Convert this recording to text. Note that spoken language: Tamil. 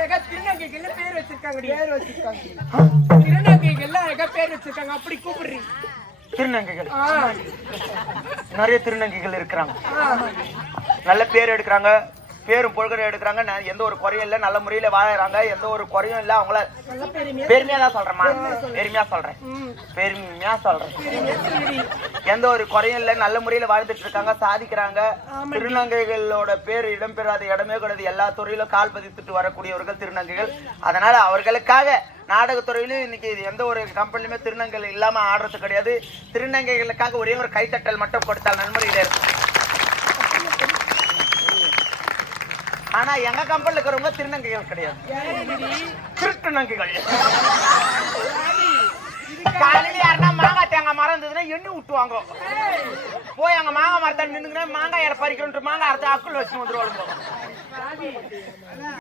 அழகா திருநங்கைகள் பேர் வச்சிருக்காங்க. திருநங்கைகள் அழகா பேர் வச்சிருக்காங்க. அப்படி கூப்பிடுறீங்க திருநங்கைகள். நிறைய திருநங்கைகள் இருக்கிறாங்க, நல்ல பேர் எடுக்கிறாங்க, பேரும் பொழுது எடுக்கிறாங்க. எந்த ஒரு குறையும் இல்லை, நல்ல முறையில வாழறாங்க, எந்த ஒரு குறையும் இல்லை. அவங்கள பெருமையா தான் சொல்றேம்மா, பெருமையா சொல்றேன், பெருமையா சொல்றேன். எந்த ஒரு குறையும் இல்லை, நல்ல முறையில வாழ்ந்துட்டு இருக்காங்க, சாதிக்கிறாங்க. திருநங்கைகளோட பேர் இடம்பெறாத இடமே கிடையாது. எல்லா துறையிலும் கால் பதித்துட்டு வரக்கூடியவர்கள் திருநங்கைகள். அதனால அவர்களுக்காக நாடகத்துறையிலும் இன்னைக்கு எந்த ஒரு கம்பெனிலுமே திருநங்கைகள் இல்லாம ஆடுறது கிடையாது. திருநங்கைகளுக்காக ஒரே ஒரு கைத்தட்டல் மட்டும் கொடுத்தால் நன்முறையில இருக்கும். ஆனா எங்க கம்பெனில இருக்கிறவங்க திருநங்கைகள் கிடையாது, திருநங்கைகள். காலையில யாருன்னா மாங்காய் தேங்காய் மரம் இருந்ததுன்னா எண்ணி விட்டுவாங்க. போய் அங்க மாங்காய் மரத்தால் நின்னுங்கன்னா மாங்காய் பறிக்கணும், மாங்காய் அரைச்சு அக்குள் வச்சு வந்துருவாங்க.